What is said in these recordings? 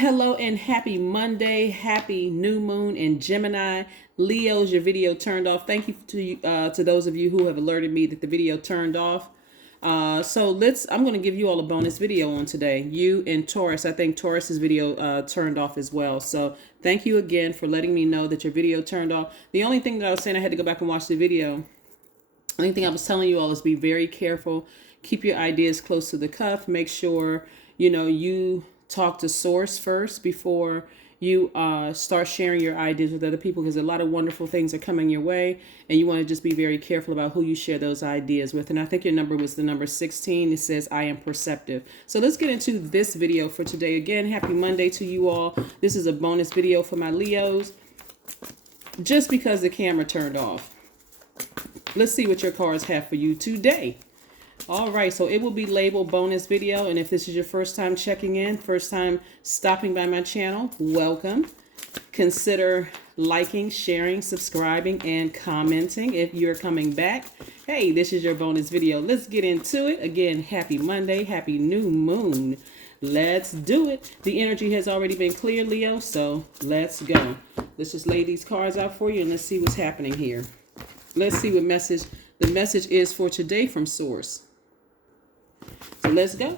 Hello and happy Monday. Happy new moon in Gemini. Leos, your video turned off. Thank you to those of you who have alerted me that the video turned off. I'm going to give you all a bonus video on today. You and Taurus. I think Taurus's video turned off as well. So thank you again for letting me know that your video turned off. The only thing that I was saying, I had to go back and watch the video. The only thing I was telling you all is be very careful. Keep your ideas close to the cuff. Make sure, you talk to source first before you start sharing your ideas with other people, because a lot of wonderful things are coming your way, and you want to just be very careful about who you share those ideas with. And I think your number was the number 16. It says, I am perceptive. So let's get into this video for today. Again, happy Monday to you all. This is a bonus video for my Leos, just because the camera turned off. Let's see what your cards have for you today. All right, so it will be labeled bonus video. And if this is your first time checking in, first time stopping by my channel, welcome. Consider liking, sharing, subscribing, and commenting. If you're coming back, hey, this is your bonus video. Let's get into it. Again, happy Monday, happy new moon. Let's do it. The energy has already been cleared, Leo, so let's go. Let's just lay these cards out for you and let's see what's happening here. Let's see what the message is for today from Source. So let's go.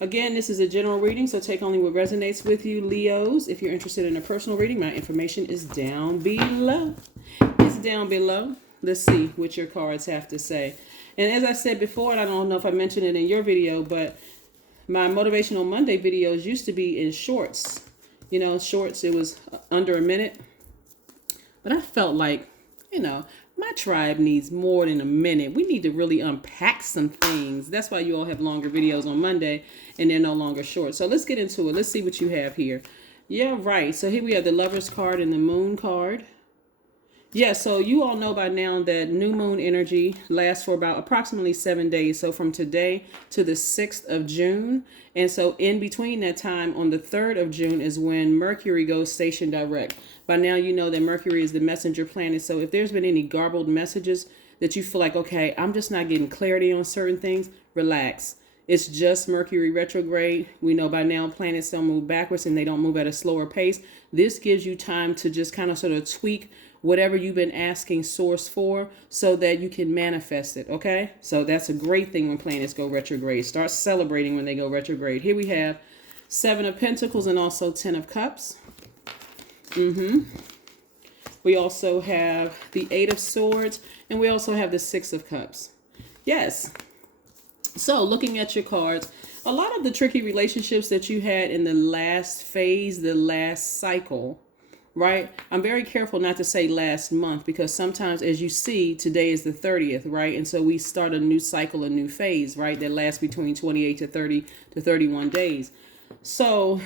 Again, this is a general reading, so take only what resonates with you, Leos. If you're interested in a personal reading, my information is down below. It's down below. Let's see what your cards have to say. And as I said before, and I don't know if I mentioned it in your video, but my Motivational Monday videos used to be in shorts. Shorts, it was under a minute. But I felt like, my tribe needs more than a minute. We need to really unpack some things. That's why you all have longer videos on Monday and they're no longer short. So let's get into it. Let's see what you have here. Yeah, right. So here we have the Lover's card and the Moon card. Yeah, so you all know by now that new moon energy lasts for about approximately 7 days. So from today to the 6th of June. And so in between that time, on the 3rd of June is when Mercury goes station direct. By now, you know that Mercury is the messenger planet. So if there's been any garbled messages that you feel like, okay, I'm just not getting clarity on certain things, relax. It's just Mercury retrograde. We know by now planets don't move backwards and they don't move at a slower pace. This gives you time to just kind of sort of tweak whatever you've been asking Source for so that you can manifest it, okay? So that's a great thing when planets go retrograde. Start celebrating when they go retrograde. Here we have 7 of Pentacles and also 10 of Cups. We also have the 8 of Swords, and we also have the 6 of Cups. Yes. So looking at your cards, a lot of the tricky relationships that you had in the last phase, the last cycle, right? I'm very careful not to say last month, because sometimes, as you see, today is the 30th, right? And so we start a new cycle, a new phase, right? That lasts between 28 to 30 to 31 days. So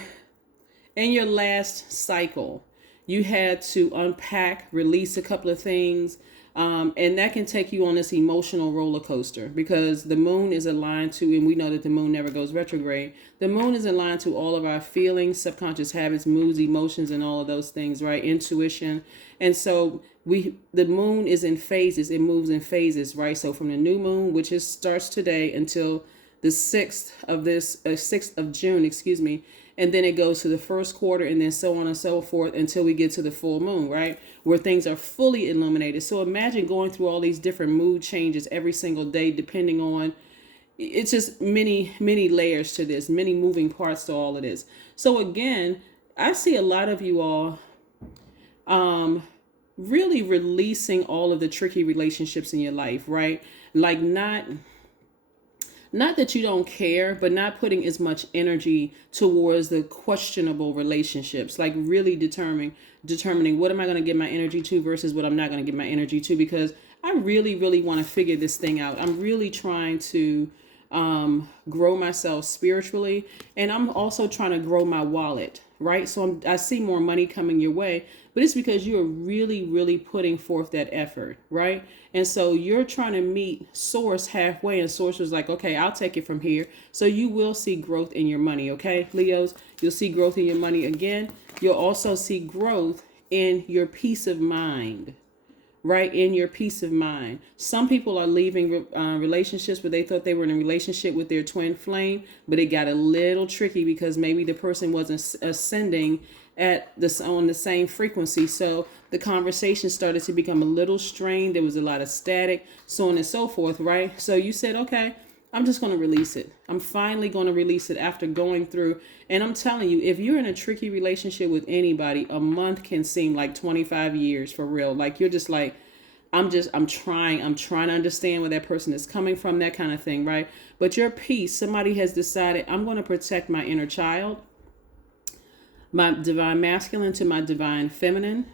in your last cycle, you had to unpack, release a couple of things. And that can take you on this emotional roller coaster, because the moon is aligned to, and we know that the moon never goes retrograde. The moon is aligned to all of our feelings, subconscious habits, moods, emotions, and all of those things, right? Intuition. And so the moon is in phases. It moves in phases, right? So from the new moon, which starts today, until the 6th of June, and then it goes to the first quarter, and then so on and so forth until we get to the full moon, right? Where things are fully illuminated. So imagine going through all these different mood changes every single day, depending on, it's just many, many layers to this, many moving parts to all of this. So again, I see a lot of you all really releasing all of the tricky relationships in your life, right? Like not that you don't care, but not putting as much energy towards the questionable relationships, like really determining what am I going to give my energy to versus what I'm not going to give my energy to, because I really, really want to figure this thing out. I'm really trying to grow myself spiritually, and I'm also trying to grow my wallet, right? So I see more money coming your way, but it's because you're really, really putting forth that effort, right? And so you're trying to meet Source halfway, and Source was like, okay, I'll take it from here. So you will see growth in your money, okay, Leos? You'll see growth in your money again. You'll also see growth in your peace of mind, right, in your peace of mind. Some people are leaving relationships where they thought they were in a relationship with their twin flame, but it got a little tricky because maybe the person wasn't ascending at this on the same frequency. So the conversation started to become a little strained. There was a lot of static, so on and so forth, right? So you said, okay, I'm just going to release it. I'm finally going to release it after going through. And I'm telling you, if you're in a tricky relationship with anybody, a month can seem like 25 years for real. Like you're just like, I'm trying to understand where that person is coming from, that kind of thing, right? But your peace, somebody has decided, I'm going to protect my inner child, my divine masculine to my divine feminine,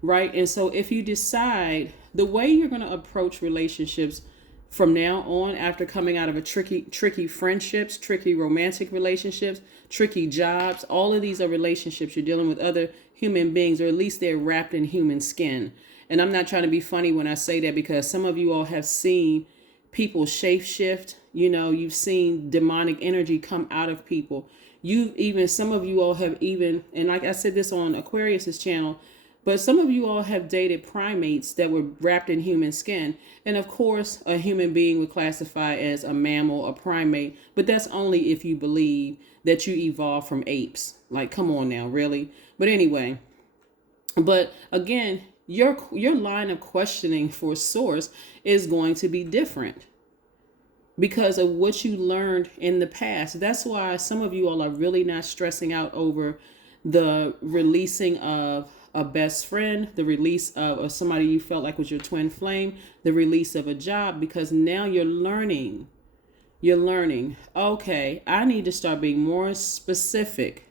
right? And so if you decide the way you're going to approach relationships from now on, after coming out of a tricky friendships, tricky romantic relationships, tricky jobs, all of these are relationships. You're dealing with other human beings, or at least they're wrapped in human skin. And I'm not trying to be funny when I say that, because some of you all have seen people shape shift. You know, you've seen demonic energy come out of people. Some of you all have even, and like I said this on Aquarius's channel, but some of you all have dated primates that were wrapped in human skin. And of course, a human being would classify as a mammal, a primate, but that's only if you believe that you evolved from apes. Like, come on now, really? But anyway, but again, your line of questioning for source is going to be different because of what you learned in the past. That's why some of you all are really not stressing out over the releasing of a best friend, the release of somebody you felt like was your twin flame, the release of a job, because now you're learning, okay, I need to start being more specific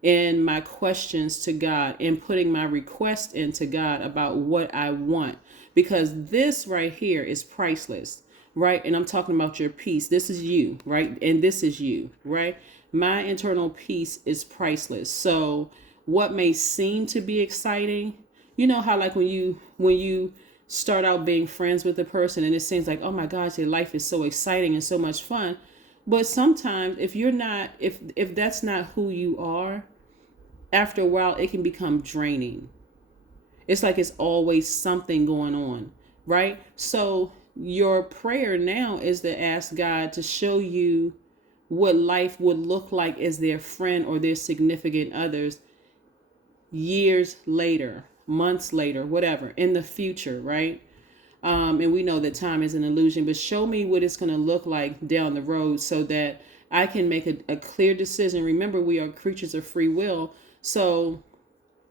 in my questions to God and putting my request into God about what I want, because this right here is priceless, right? And I'm talking about your peace. This is you, right? And this is you, right? My internal peace is priceless. So what may seem to be exciting, you know how like when you start out being friends with a person and it seems like, oh my gosh, their life is so exciting and so much fun. But sometimes if that's not who you are, after a while it can become draining. It's like it's always something going on, right? So your prayer now is to ask God to show you what life would look like as their friend or their significant others years later, months later, whatever, in the future, right? And we know that time is an illusion, but show me what it's going to look like down the road so that I can make a clear decision. Remember, we are creatures of free will. So,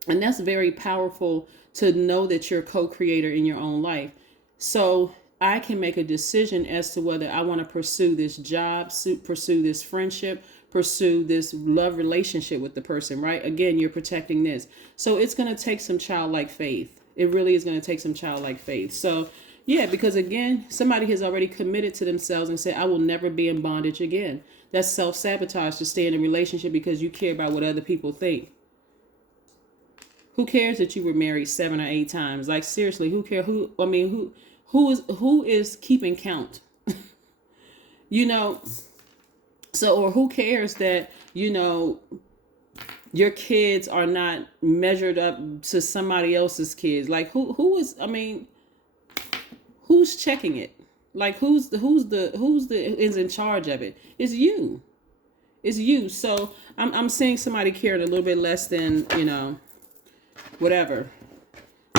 and that's very powerful to know that you're a co-creator in your own life. So I can make a decision as to whether I want to pursue this job, pursue this friendship, pursue this love relationship with the person, right? Again, you're protecting this. So it's going to take some childlike faith. It really is going to take some childlike faith. So yeah, because again, somebody has already committed to themselves and said, I will never be in bondage again. That's self-sabotage to stay in a relationship because you care about what other people think. Who cares that you were married 7 or 8 times? Like seriously, who cares? Who is keeping count? You know, so, or who cares that, you know, your kids are not measured up to somebody else's kids? Like who's checking it? Like who's is in charge of it? It's you. It's you. So I'm seeing somebody cared a little bit less than, you know, whatever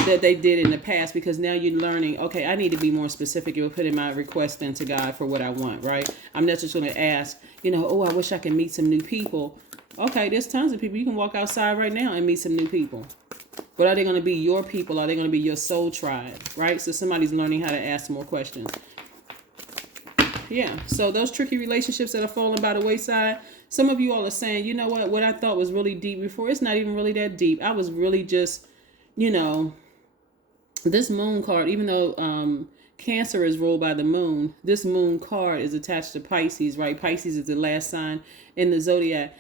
that they did in the past, because now you're learning, okay, I need to be more specific. You're putting my request into God for what I want, right? I'm not just going to ask, you know, oh, I wish I could meet some new people. Okay, there's tons of people. You can walk outside right now and meet some new people. But are they going to be your people? Are they going to be your soul tribe, right? So somebody's learning how to ask more questions. Yeah, so those tricky relationships that are falling by the wayside, some of you all are saying, you know what I thought was really deep before, it's not even really that deep. I was really just, you know, this moon card, even though Cancer is ruled by the moon, this moon card is attached to Pisces, right? Pisces is the last sign in the Zodiac.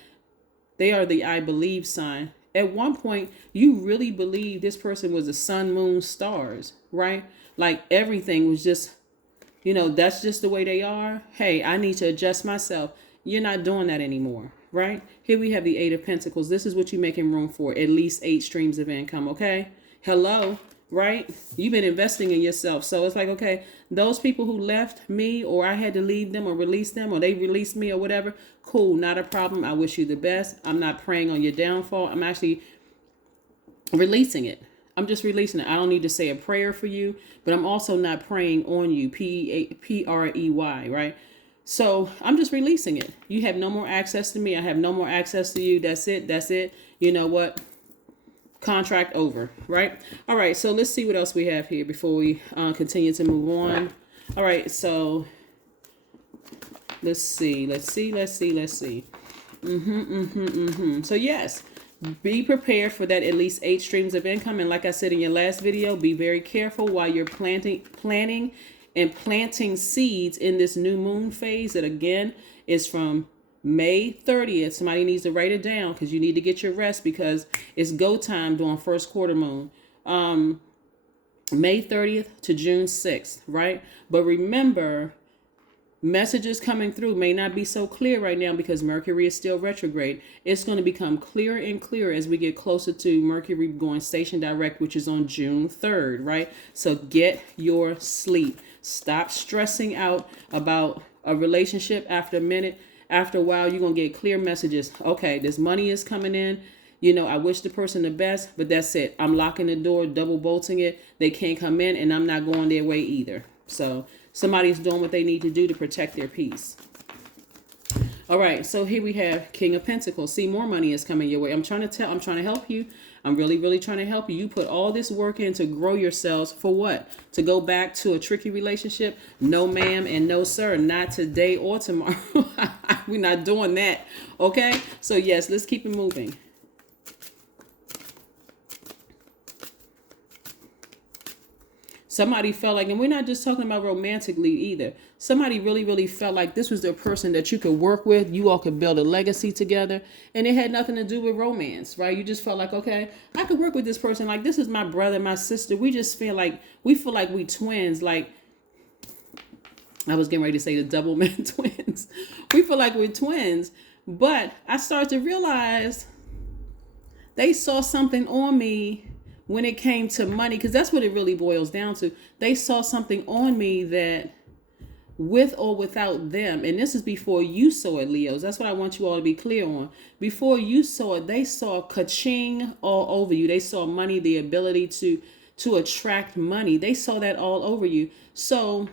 They are the I believe sign. At one point, you really believed this person was the sun, moon, stars, right? Like everything was just, you know, that's just the way they are. Hey, I need to adjust myself. You're not doing that anymore, right? Here we have the 8 of Pentacles. This is what you're making room for. At least 8 streams of income, okay? Hello. right? You've been investing in yourself. So it's like, okay, those people who left me, or I had to leave them or release them, or they released me or whatever, cool, not a problem. I wish you the best. I'm not praying on your downfall. I'm actually releasing it. I'm just releasing it. I don't need to say a prayer for you, but I'm also not praying on you. Prey, right? So I'm just releasing it. You have no more access to me. I have no more access to you. That's it. That's it. You know what? Contract over, right? All right. So let's see what else we have here before we continue to move on. All right. So let's see. So yes, be prepared for that at least 8 streams of income. And like I said in your last video, be very careful while you're planting seeds in this new moon phase that again is from May 30th. Somebody needs to write it down because you need to get your rest because it's go time during first quarter moon. May 30th to June 6th, right? But remember, messages coming through may not be so clear right now because Mercury is still retrograde. It's going to become clearer and clearer as we get closer to Mercury going station direct, which is on June 3rd, right? So get your sleep. Stop stressing out about a relationship. After a minute, after a while, you're going to get clear messages. Okay, this money is coming in. You know, I wish the person the best, but that's it. I'm locking the door, double bolting it. They can't come in and I'm not going their way either. So somebody's doing what they need to do to protect their peace. All right, so here we have King of Pentacles. See, more money is coming your way. I'm trying to help you. I'm really trying to help you. You put all this work in to grow yourselves for what? To go back to a tricky relationship? No, ma'am, and no, sir. Not today or tomorrow. We're not doing that. Okay? So yes, let's keep it moving. Somebody felt like, and we're not just talking about romantically either. Somebody really felt like this was the person that you could work with. You all could build a legacy together. And it had nothing to do with romance, right? You just felt like, okay, I could work with this person. Like, this is my brother, my sister. We feel like we twins. Like, I was getting ready to say the double man twins. We feel like we're twins. But I started to realize they saw something on me when it came to money, because that's what it really boils down to. They saw something on me that with or without them, and this is before you saw it, Leos. That's what I want you all to be clear on. Before you saw it, they saw ka-ching all over you. They saw money, the ability to attract money. They saw that all over you. So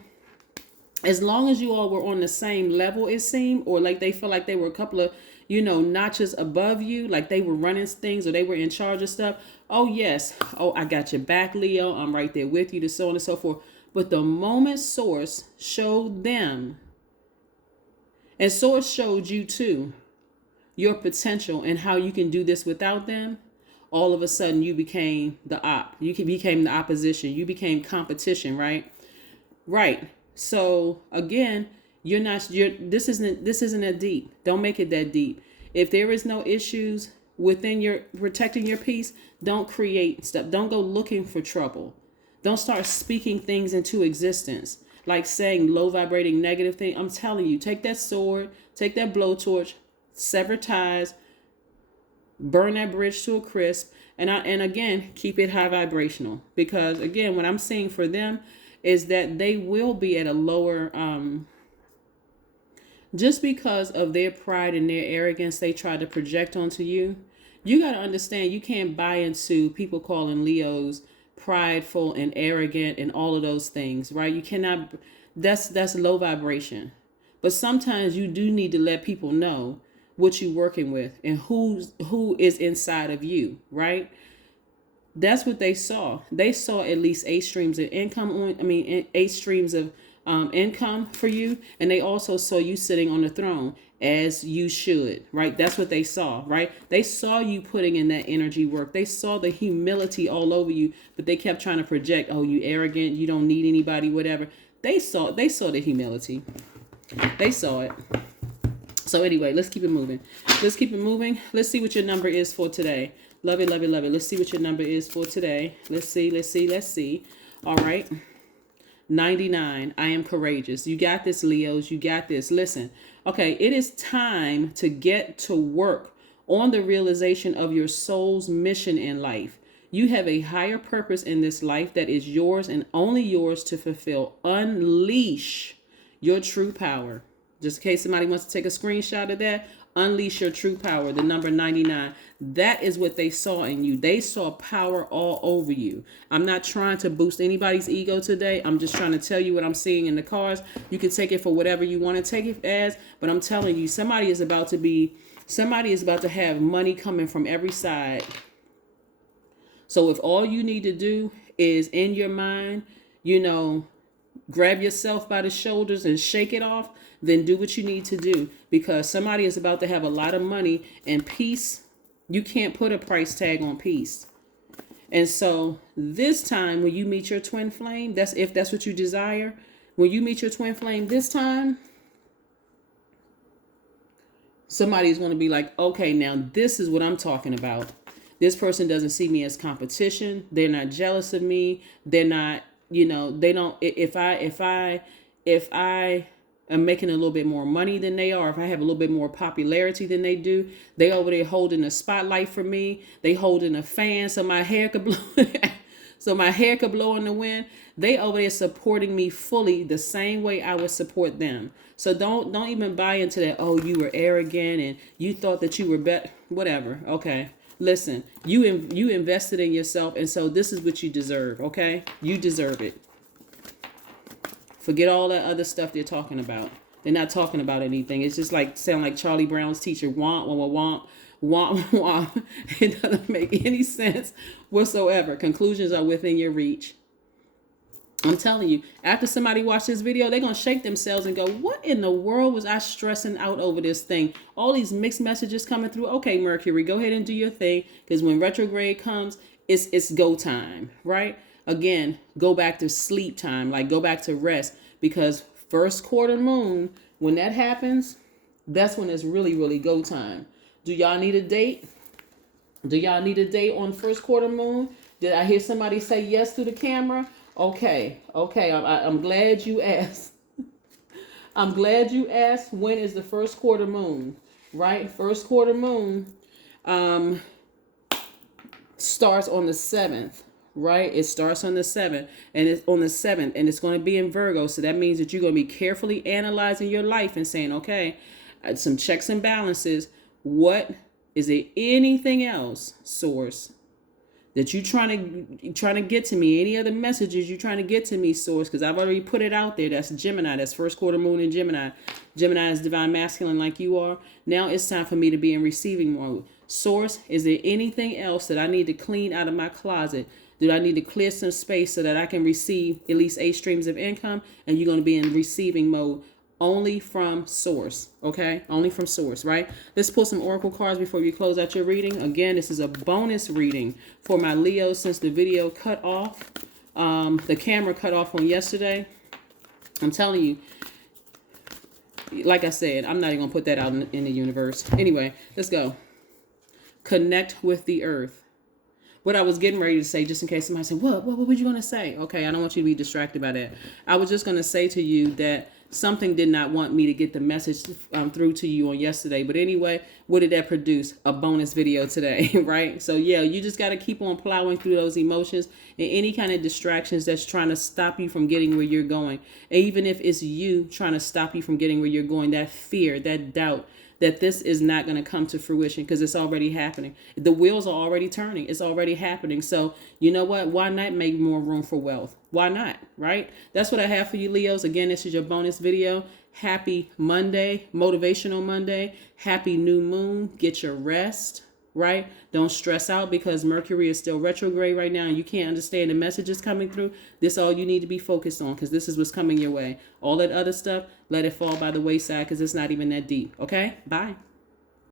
as long as you all were on the same level, it seemed, or like they felt like they were a couple of, notches above you, like they were running things or they were in charge of stuff. Oh, yes. Oh, I got your back, Leo. I'm right there with you, to so on and so forth. But the moment Source showed them, and Source showed you too, your potential and how you can do this without them, all of a sudden you became the op. You became the opposition. You became competition, right? Right. So again, this isn't that deep. Don't make it that deep. If there is no issues within your protecting your peace, don't create stuff. Don't go looking for trouble. Don't start speaking things into existence, like saying low vibrating negative thing. I'm telling you, take that sword, take that blowtorch, sever ties, burn that bridge to a crisp, and again, keep it high vibrational. Because again, what I'm seeing for them is that they will be at a lower, just because of their pride and their arrogance they try to project onto you. You got to understand, you can't buy into people calling Leos prideful and arrogant and all of those things, right? You cannot, that's low vibration. But sometimes you do need to let people know what you're working with and who is inside of you, right? That's what they saw. They saw at least 8 streams of income 8 streams of income for you. And they also saw you sitting on the throne as you should, right? That's what they saw, right? They saw you putting in that energy work. They saw the humility all over you, but they kept trying to project, oh, you arrogant, you don't need anybody, whatever. They saw the humility. They saw it. So anyway, let's keep it moving. Let's Let's see what your number is for today. Love it. Let's see what your number is for today. Let's see. All right. 99. I am courageous. You got this, Leos. You got this. Listen. Okay, it is time to get to work on the realization of your soul's mission in life. You have a higher purpose in this life that is yours and only yours to fulfill. Unleash your true power. Just in case somebody wants to take a screenshot of that, unleash your true power, the number 99. That is what they saw in you. They saw power all over you. I'm not trying to boost anybody's ego today. I'm just trying to tell you what I'm seeing in the cards. You can take it for whatever you want to take it as, but I'm telling you, somebody is about to have money coming from every side. So if all you need to do is in your mind, grab yourself by the shoulders and shake it off, then do what you need to do, because somebody is about to have a lot of money, and peace, you can't put a price tag on peace. And so this time when you meet your twin flame, if that's what you desire, when you meet your twin flame this time, somebody's going to be like, okay, now this is what I'm talking about. This person doesn't see me as competition. They're not jealous of me. They're not, they don't, if I am making a little bit more money than they are, if I have a little bit more popularity than they do, they over there holding a spotlight for me. They holding a fan so my hair could blow in the wind. They over there supporting me fully the same way I would support them. So don't even buy into that, oh, you were arrogant and you thought that you were better, whatever. Okay. Listen, you invested in yourself, and so this is what you deserve, okay? You deserve it. Forget all that other stuff they're talking about. They're not talking about anything. It's just sound like Charlie Brown's teacher, womp, womp, womp, womp, womp. It doesn't make any sense whatsoever. Conclusions are within your reach. I'm telling you, after somebody watched this video, they're going to shake themselves and go, what in the world was I stressing out over this thing? All these mixed messages coming through. Okay, Mercury, go ahead and do your thing, because when retrograde comes, it's go time, right? Again, go back to sleep time, go back to rest, because first quarter moon, when that happens, that's when it's really, really go time. Do y'all need a date? Do y'all need a date on first quarter moon? Did I hear somebody say yes through the camera? Okay. I'm glad you asked. I'm glad you asked. When is the first quarter moon? Right? First quarter moon starts on the 7th. Right? It starts on the 7th, and it's on the 7th, and it's going to be in Virgo. So that means that you're going to be carefully analyzing your life and saying, okay, some checks and balances. What is there anything else, source, that you trying to get to me? Any other messages you trying to get to me, source? Because I've already put it out there. That's Gemini. That's first quarter moon in Gemini. Gemini is divine masculine like you are. Now it's time for me to be in receiving mode. Source, is there anything else that I need to clean out of my closet? Do I need to clear some space so that I can receive at least 8 streams of income? And you're going to be in receiving mode only from source. Okay? Only from source, right? Let's pull some oracle cards before we close out your reading. Again, this is a bonus reading for my Leos since the video cut off. The camera cut off on yesterday. I'm telling you, like I said, I'm not even going to put that out in the universe. Anyway, let's go. Connect with the earth. What I was getting ready to say, just in case somebody said, what were you going to say? Okay, I don't want you to be distracted by that. I was just going to say to you that something did not want me to get the message through to you on yesterday. But anyway, what did that produce? A bonus video today, right? So yeah, you just got to keep on plowing through those emotions and any kind of distractions that's trying to stop you from getting where you're going. And even if it's you trying to stop you from getting where you're going, that fear, that doubt, that this is not going to come to fruition, because it's already happening. The wheels are already turning. It's already happening. So you know what? Why not make more room for wealth? Why not? Right? That's what I have for you, Leos. Again, this is your bonus video. Happy Monday, Motivational Monday. Happy new moon. Get your rest. Right? Don't stress out because Mercury is still retrograde right now and you can't understand the messages coming through. This is all you need to be focused on, because this is what's coming your way. All that other stuff, let it fall by the wayside, because it's not even that deep. Okay? Bye.